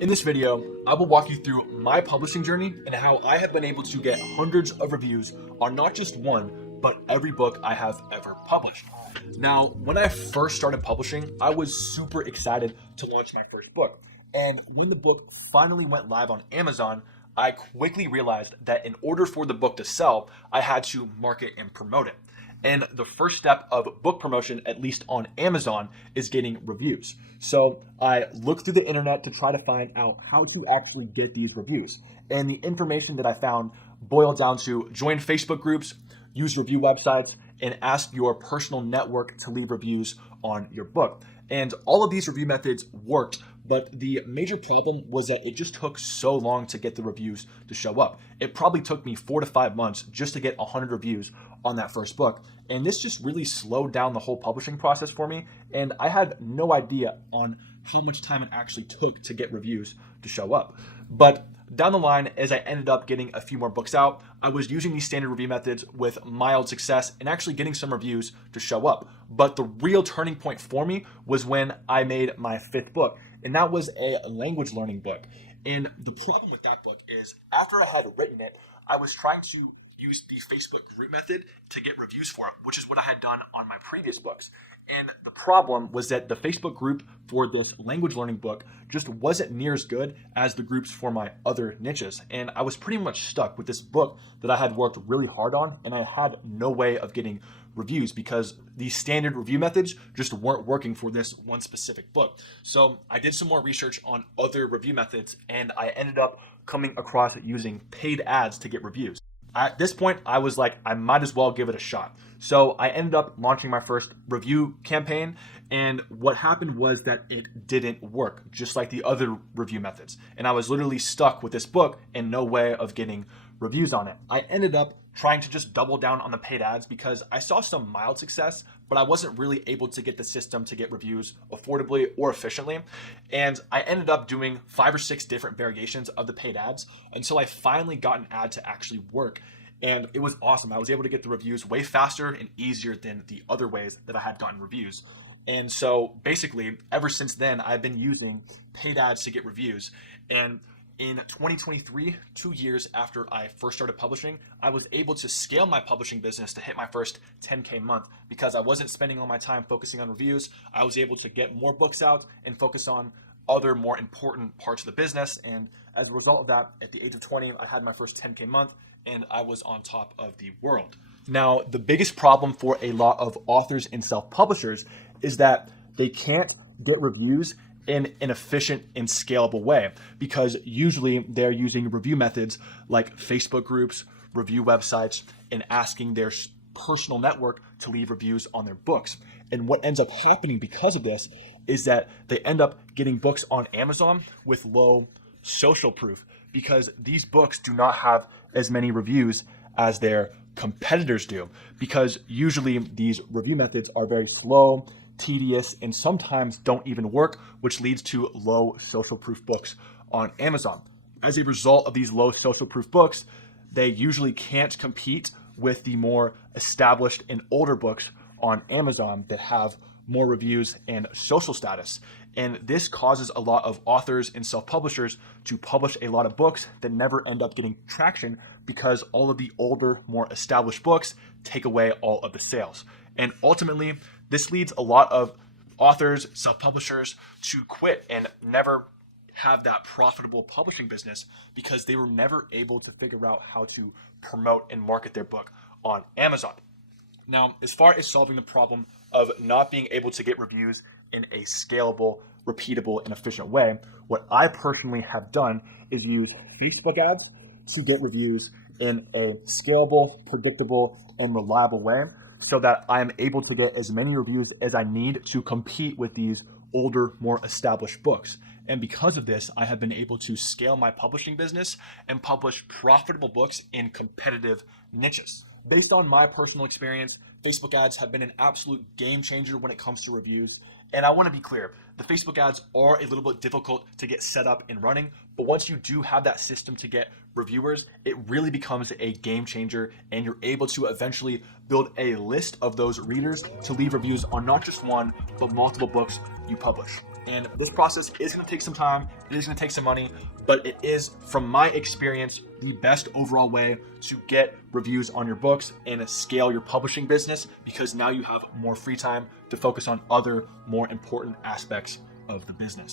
In this video, I will walk you through my publishing journey and how I have been able to get hundreds of reviews on not just one, but every book I have ever published. Now, when I first started publishing, I was super excited to launch my first book. And when the book finally went live on Amazon, I quickly realized that in order for the book to sell, I had to market and promote it. And the first step of book promotion, at least on Amazon, is getting reviews. So I looked through the internet to try to find out how to actually get these reviews. And the information that I found boiled down to join Facebook groups, use review websites, and ask your personal network to leave reviews on your book. And all of these review methods worked, but the major problem was that it just took so long to get the reviews to show up. It probably took me 4 to 5 months just to get 100 reviews on that first book. And this just really slowed down the whole publishing process for me. And I had no idea on how much time it actually took to get reviews to show up. But down the line, as I ended up getting a few more books out, I was using these standard review methods with mild success and actually getting some reviews to show up. But the real turning point for me was when I made my 5th book, and that was a language learning book. And the problem with that book is after I had written it, I was trying to use the Facebook group method to get reviews for it, which is what I had done on my previous books. And the problem was that the Facebook group for this language learning book just wasn't near as good as the groups for my other niches. And I was pretty much stuck with this book that I had worked really hard on, and I had no way of getting reviews because these standard review methods just weren't working for this one specific book. So I did some more research on other review methods, and I ended up coming across using paid ads to get reviews. At this point, I was like, I might as well give it a shot. So I ended up launching my first review campaign. And what happened was that it didn't work, just like the other review methods. And I was literally stuck with this book and no way of getting reviews on it. I ended up trying to just double down on the paid ads because I saw some mild success, but I wasn't really able to get the system to get reviews affordably or efficiently. And I ended up doing 5 or 6 different variations of the paid ads until I finally got an ad to actually work. And it was awesome. I was able to get the reviews way faster and easier than the other ways that I had gotten reviews. And so basically, ever since then, I've been using paid ads to get reviews. And in 2023, 2 years after I first started publishing, I was able to scale my publishing business to hit my first 10K month because I wasn't spending all my time focusing on reviews. I was able to get more books out and focus on other more important parts of the business. And as a result of that, at the age of 20, I had my first 10K month and I was on top of the world. Now, the biggest problem for a lot of authors and self-publishers is that they can't get reviews in an efficient and scalable way because usually they're using review methods like Facebook groups, review websites, and asking their personal network to leave reviews on their books. And what ends up happening because of this is that they end up getting books on Amazon with low social proof because these books do not have as many reviews as their competitors do because usually these review methods are very slow, tedious, and sometimes don't even work, which leads to low social proof books on Amazon. As a result of these low social proof books, they usually can't compete with the more established and older books on Amazon that have more reviews and social status. And this causes a lot of authors and self-publishers to publish a lot of books that never end up getting traction because all of the older, more established books take away all of the sales. And ultimately, this leads a lot of authors, self-publishers to quit and never have that profitable publishing business because they were never able to figure out how to promote and market their book on Amazon. Now, as far as solving the problem of not being able to get reviews in a scalable, repeatable, and efficient way, what I personally have done is use Facebook ads to get reviews in a scalable, predictable, and reliable way so that I am able to get as many reviews as I need to compete with these older, more established books. And because of this, I have been able to scale my publishing business and publish profitable books in competitive niches. Based on my personal experience, Facebook ads have been an absolute game changer when it comes to reviews. And I want to be clear, the Facebook ads are a little bit difficult to get set up and running, but once you do have that system to get reviewers, it really becomes a game changer and you're able to eventually build a list of those readers to leave reviews on not just one, but multiple books you publish. And this process is going to take some time, it is going to take some money, but it is, from my experience, the best overall way to get reviews on your books and scale your publishing business, because now you have more free time to focus on other more important aspects of the business.